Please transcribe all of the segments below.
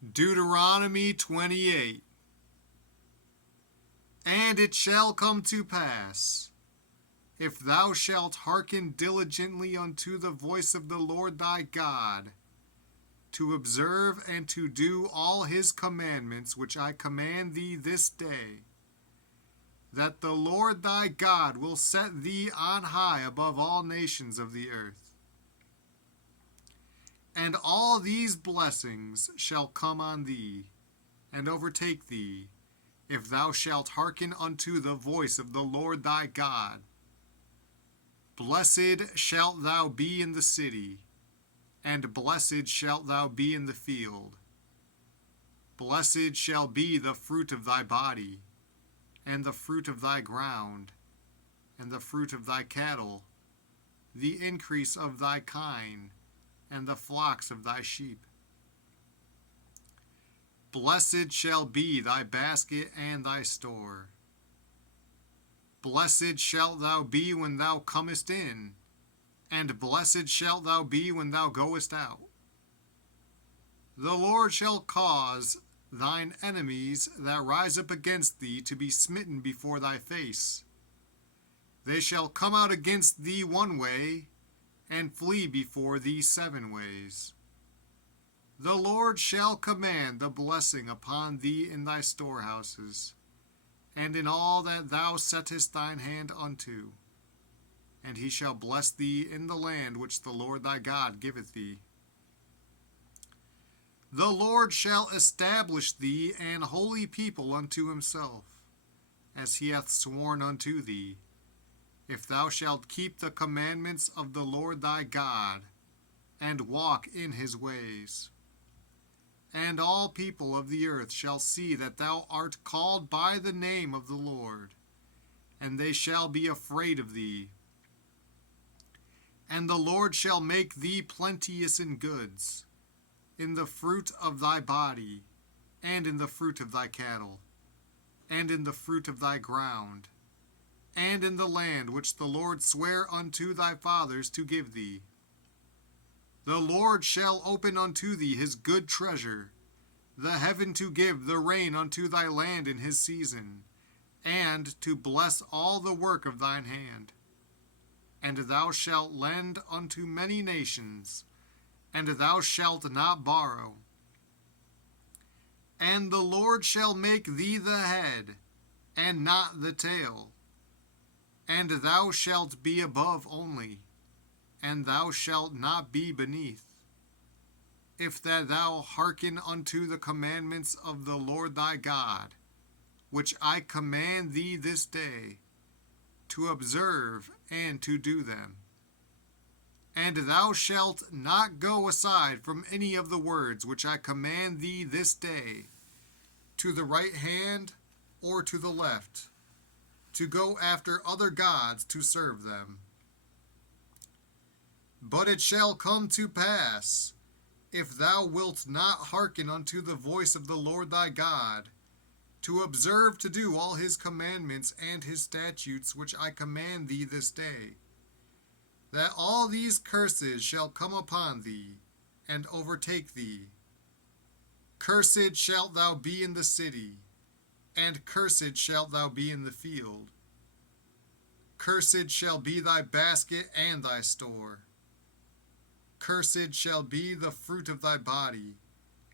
Deuteronomy 28. And it shall come to pass, if thou shalt hearken diligently unto the voice of the Lord thy God, to observe and to do all his commandments which I command thee this day, that the Lord thy God will set thee on high above all nations of the earth. And all these blessings shall come on thee, and overtake thee, if thou shalt hearken unto the voice of the Lord thy God. Blessed shalt thou be in the city, and blessed shalt thou be in the field. Blessed shall be the fruit of thy body, and the fruit of thy ground, and the fruit of thy cattle, the increase of thy kine, and the flocks of thy sheep. Blessed shall be thy basket and thy store. Blessed shalt thou be when thou comest in, and blessed shalt thou be when thou goest out. The Lord shall cause thine enemies that rise up against thee to be smitten before thy face. They shall come out against thee one way, and flee before thee 7 ways. The Lord shall command the blessing upon thee in thy storehouses, and in all that thou settest thine hand unto. And he shall bless thee in the land which the Lord thy God giveth thee. The Lord shall establish thee an holy people unto himself, as he hath sworn unto thee, if thou shalt keep the commandments of the Lord thy God, and walk in his ways. And all people of the earth shall see that thou art called by the name of the Lord, and they shall be afraid of thee. And the Lord shall make thee plenteous in goods, in the fruit of thy body, and in the fruit of thy cattle, and in the fruit of thy ground, and in the land which the Lord sware unto thy fathers to give thee. The Lord shall open unto thee his good treasure, the heaven to give the rain unto thy land in his season, and to bless all the work of thine hand. And thou shalt lend unto many nations, and thou shalt not borrow. And the Lord shall make thee the head, and not the tail. And thou shalt be above only, and thou shalt not be beneath. If that thou hearken unto the commandments of the Lord thy God, which I command thee this day, to observe and to do them. And thou shalt not go aside from any of the words which I command thee this day, to the right hand or to the left, to go after other gods to serve them. But it shall come to pass, if thou wilt not hearken unto the voice of the Lord thy God, to observe to do all his commandments and his statutes which I command thee this day, that all these curses shall come upon thee, and overtake thee. Cursed shalt thou be in the city, and cursed shalt thou be in the field. Cursed shall be thy basket and thy store. Cursed shall be the fruit of thy body,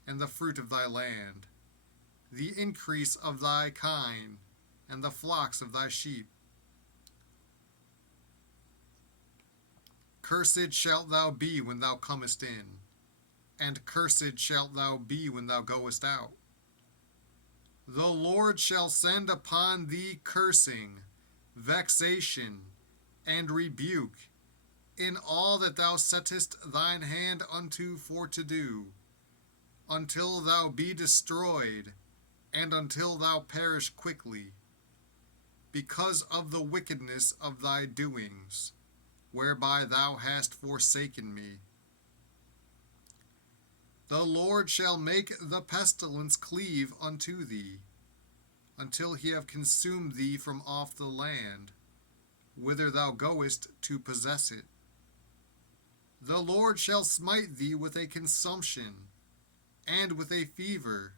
and the fruit of thy land, the increase of thy kine, and the flocks of thy sheep. Cursed shalt thou be when thou comest in, and cursed shalt thou be when thou goest out. The Lord shall send upon thee cursing, vexation, and rebuke, in all that thou settest thine hand unto for to do, until thou be destroyed, and until thou perish quickly, because of the wickedness of thy doings, whereby thou hast forsaken me. The Lord shall make the pestilence cleave unto thee, until he have consumed thee from off the land, whither thou goest to possess it. The Lord shall smite thee with a consumption, and with a fever,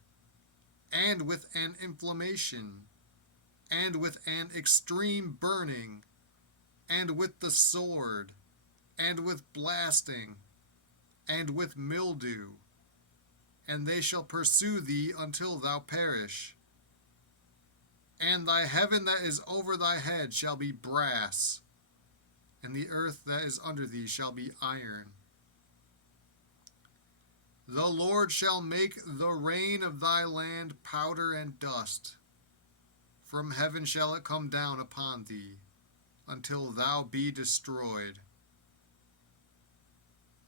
and with an inflammation, and with an extreme burning, and with the sword, and with blasting, and with mildew, and they shall pursue thee until thou perish. And thy heaven that is over thy head shall be brass, and the earth that is under thee shall be iron. The Lord shall make the rain of thy land powder and dust. From heaven shall it come down upon thee, until thou be destroyed.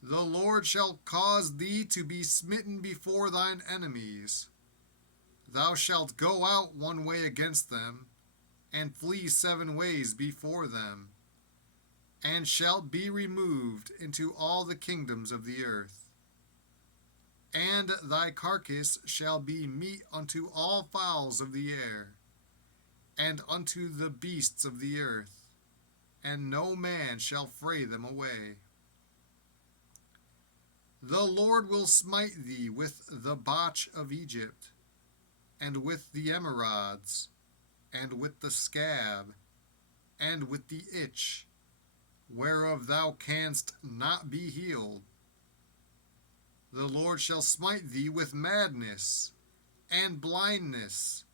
The Lord shall cause thee to be smitten before thine enemies. Thou shalt go out one way against them, and flee 7 ways before them, and shalt be removed into all the kingdoms of the earth. And thy carcass shall be meat unto all fowls of the air, and unto the beasts of the earth, and no man shall fray them away. The Lord will smite thee with the botch of Egypt, and with the emerods, and with the scab, and with the itch, whereof thou canst not be healed. The Lord shall smite thee with madness, and blindness,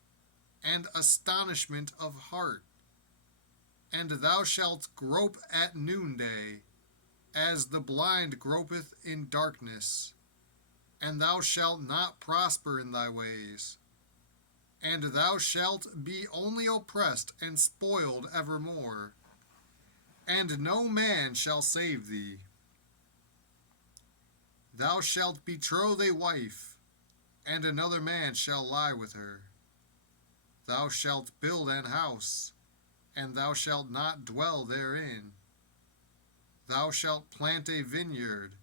and astonishment of heart. And thou shalt grope at noonday, as the blind gropeth in darkness, and thou shalt not prosper in thy ways. And thou shalt be only oppressed and spoiled evermore, and no man shall save thee. Thou shalt betroth a wife, and another man shall lie with her. Thou shalt build an house, and thou shalt not dwell therein. Thou shalt plant a vineyard,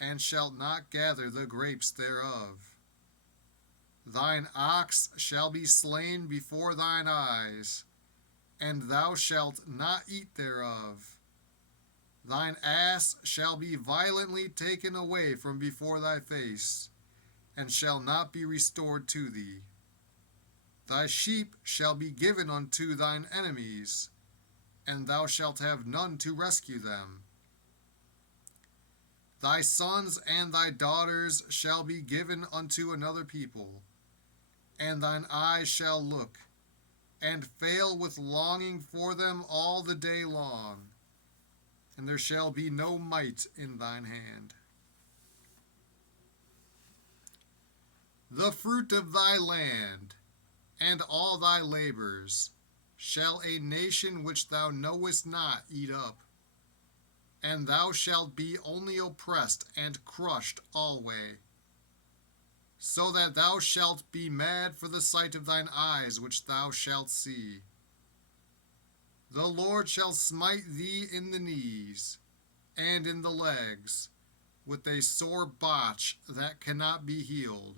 and shalt not gather the grapes thereof. Thine ox shall be slain before thine eyes, and thou shalt not eat thereof. Thine ass shall be violently taken away from before thy face, and shall not be restored to thee. Thy sheep shall be given unto thine enemies, and thou shalt have none to rescue them. Thy sons and thy daughters shall be given unto another people, and thine eyes shall look, and fail with longing for them all the day long, and there shall be no might in thine hand. The fruit of thy land, and all thy labors, shall a nation which thou knowest not eat up, and thou shalt be only oppressed and crushed alway, so that thou shalt be mad for the sight of thine eyes which thou shalt see. The Lord shall smite thee in the knees, and in the legs, with a sore botch that cannot be healed,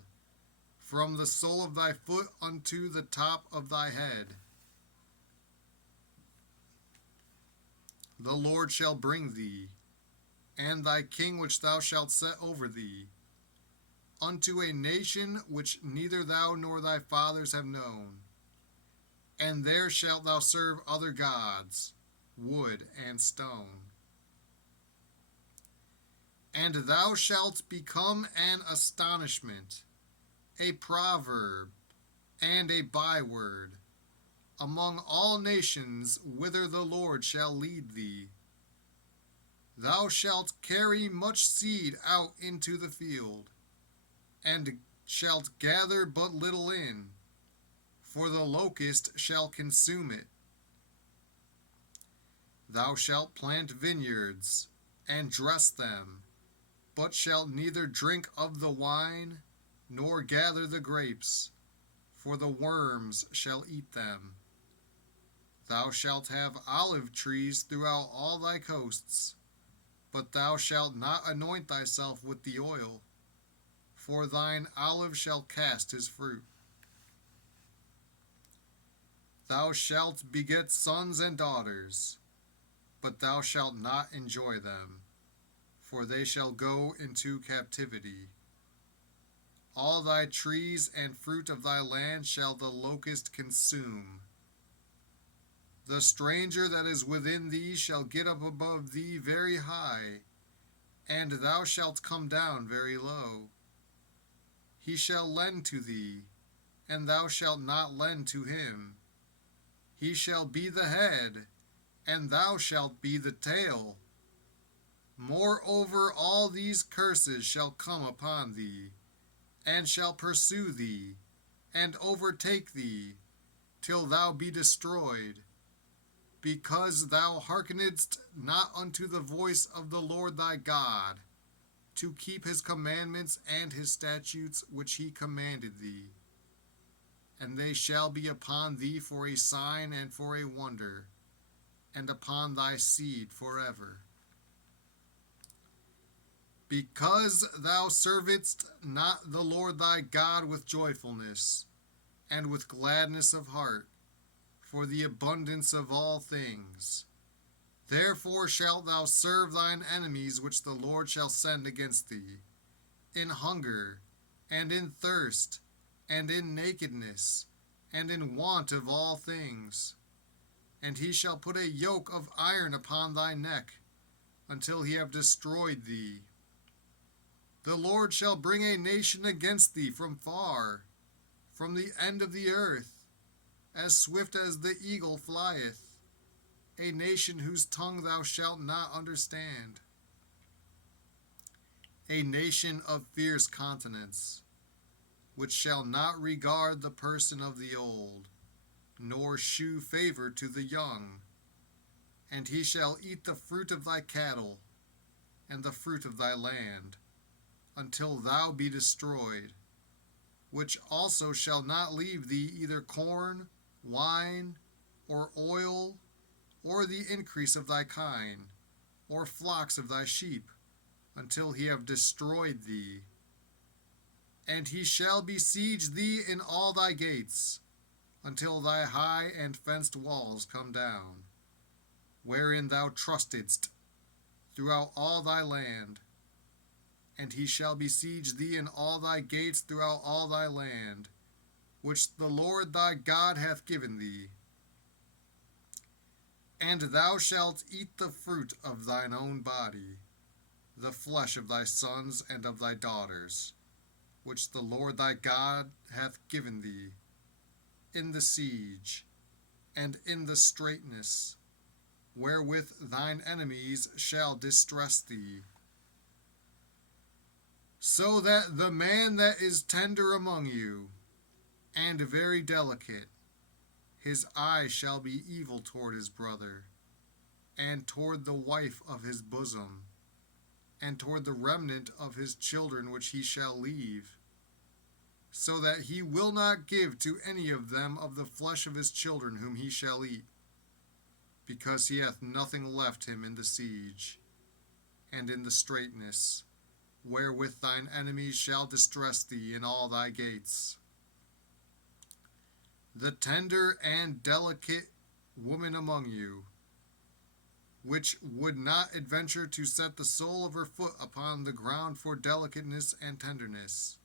from the sole of thy foot unto the top of thy head. The Lord shall bring thee, and thy king which thou shalt set over thee, unto a nation which neither thou nor thy fathers have known. And there shalt thou serve other gods, wood and stone. And thou shalt become an astonishment, a proverb, and a byword, among all nations whither the Lord shall lead thee. Thou shalt carry much seed out into the field, and shalt gather but little in, for the locust shall consume it. Thou shalt plant vineyards, and dress them, but shalt neither drink of the wine, nor gather the grapes, for the worms shall eat them. Thou shalt have olive trees throughout all thy coasts, but thou shalt not anoint thyself with the oil, for thine olive shall cast his fruit. Thou shalt beget sons and daughters, but thou shalt not enjoy them, for they shall go into captivity. All thy trees and fruit of thy land shall the locust consume. The stranger that is within thee shall get up above thee very high, and thou shalt come down very low. He shall lend to thee, and thou shalt not lend to him. He shall be the head, and thou shalt be the tail. Moreover, all these curses shall come upon thee, and shall pursue thee, and overtake thee, till thou be destroyed, because thou hearkenedst not unto the voice of the Lord thy God, to keep his commandments and his statutes which he commanded thee. And they shall be upon thee for a sign and for a wonder, and upon thy seed forever. Because thou servedst not the Lord thy God with joyfulness, and with gladness of heart, for the abundance of all things. Therefore shalt thou serve thine enemies which the Lord shall send against thee, in hunger, and in thirst, and in nakedness, and in want of all things. And he shall put a yoke of iron upon thy neck, until he have destroyed thee. The Lord shall bring a nation against thee from far, from the end of the earth, as swift as the eagle flieth, a nation whose tongue thou shalt not understand, a nation of fierce countenance, which shall not regard the person of the old, nor shew favor to the young. And he shall eat the fruit of thy cattle, and the fruit of thy land, until thou be destroyed, which also shall not leave thee either corn, wine, or oil, or the increase of thy kine, or flocks of thy sheep, until he have destroyed thee. And he shall besiege thee in all thy gates, until thy high and fenced walls come down, wherein thou trustedst, throughout all thy land. And he shall besiege thee in all thy gates throughout all thy land, which the Lord thy God hath given thee. And thou shalt eat the fruit of thine own body, the flesh of thy sons and of thy daughters, which the Lord thy God hath given thee, in the siege, and in the straitness, wherewith thine enemies shall distress thee. So that the man that is tender among you, and very delicate, his eye shall be evil toward his brother, and toward the wife of his bosom, and toward the remnant of his children which he shall leave, so that he will not give to any of them of the flesh of his children whom he shall eat, because he hath nothing left him in the siege, and in the straitness, wherewith thine enemies shall distress thee in all thy gates. The tender and delicate woman among you, which would not adventure to set the sole of her foot upon the ground for delicateness and tenderness,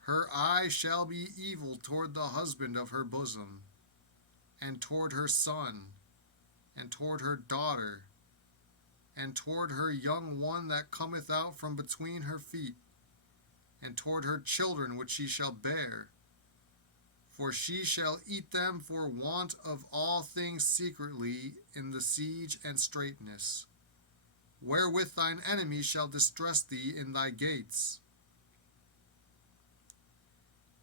her eye shall be evil toward the husband of her bosom, and toward her son, and toward her daughter, and toward her young one that cometh out from between her feet, and toward her children which she shall bear. For she shall eat them for want of all things secretly in the siege and straitness, wherewith thine enemies shall distress thee in thy gates.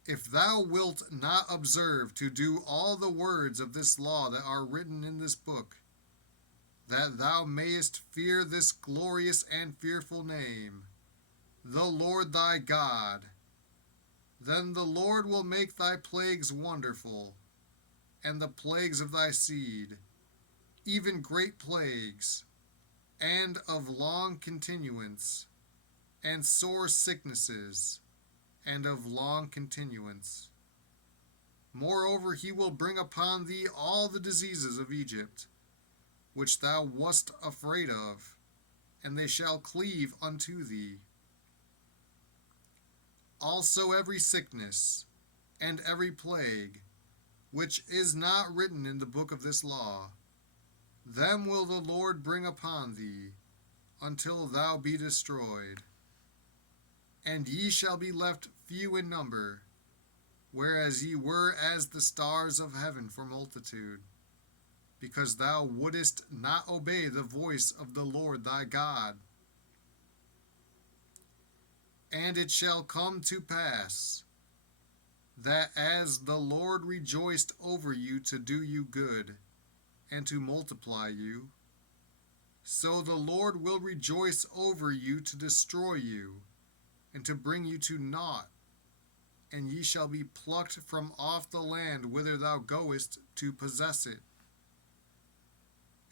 If thou wilt not observe to do all the words of this law that are written in this book, that thou mayest fear this glorious and fearful name, the Lord thy God, then the Lord will make thy plagues wonderful, and the plagues of thy seed, even great plagues, and of long continuance, and sore sicknesses, and of long continuance. Moreover, he will bring upon thee all the diseases of Egypt, which thou wast afraid of, and they shall cleave unto thee. Also every sickness and every plague, which is not written in the book of this law, them will the Lord bring upon thee, until thou be destroyed. And ye shall be left few in number, whereas ye were as the stars of heaven for multitude, because thou wouldest not obey the voice of the Lord thy God. And it shall come to pass, that as the Lord rejoiced over you to do you good, and to multiply you, so the Lord will rejoice over you to destroy you, and to bring you to naught, and ye shall be plucked from off the land whither thou goest to possess it.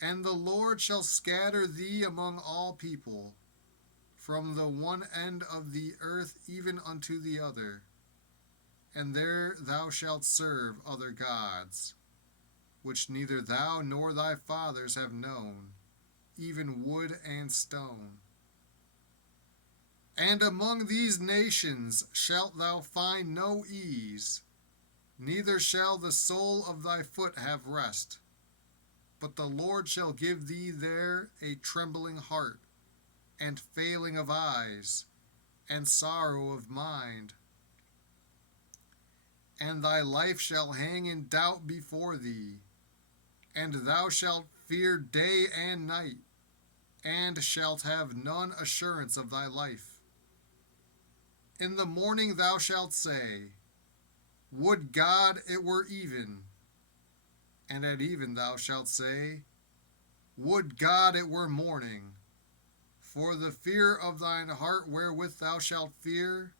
And the Lord shall scatter thee among all people, from the one end of the earth even unto the other, and there thou shalt serve other gods, which neither thou nor thy fathers have known, even wood and stone. And among these nations shalt thou find no ease, neither shall the sole of thy foot have rest. But the Lord shall give thee there a trembling heart, and failing of eyes, and sorrow of mind. And thy life shall hang in doubt before thee, and thou shalt fear day and night, and shalt have none assurance of thy life. In the morning thou shalt say, Would God it were even. And at even thou shalt say, Would God it were morning. For the fear of thine heart wherewith thou shalt fear,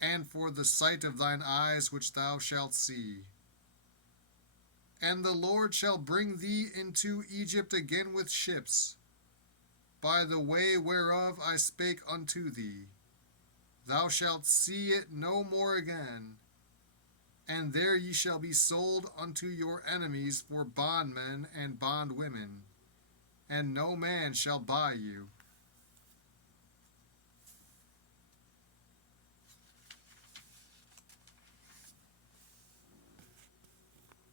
and for the sight of thine eyes which thou shalt see. And the Lord shall bring thee into Egypt again with ships, by the way whereof I spake unto thee. Thou shalt see it no more again, and there ye shall be sold unto your enemies for bondmen and bondwomen, and no man shall buy you.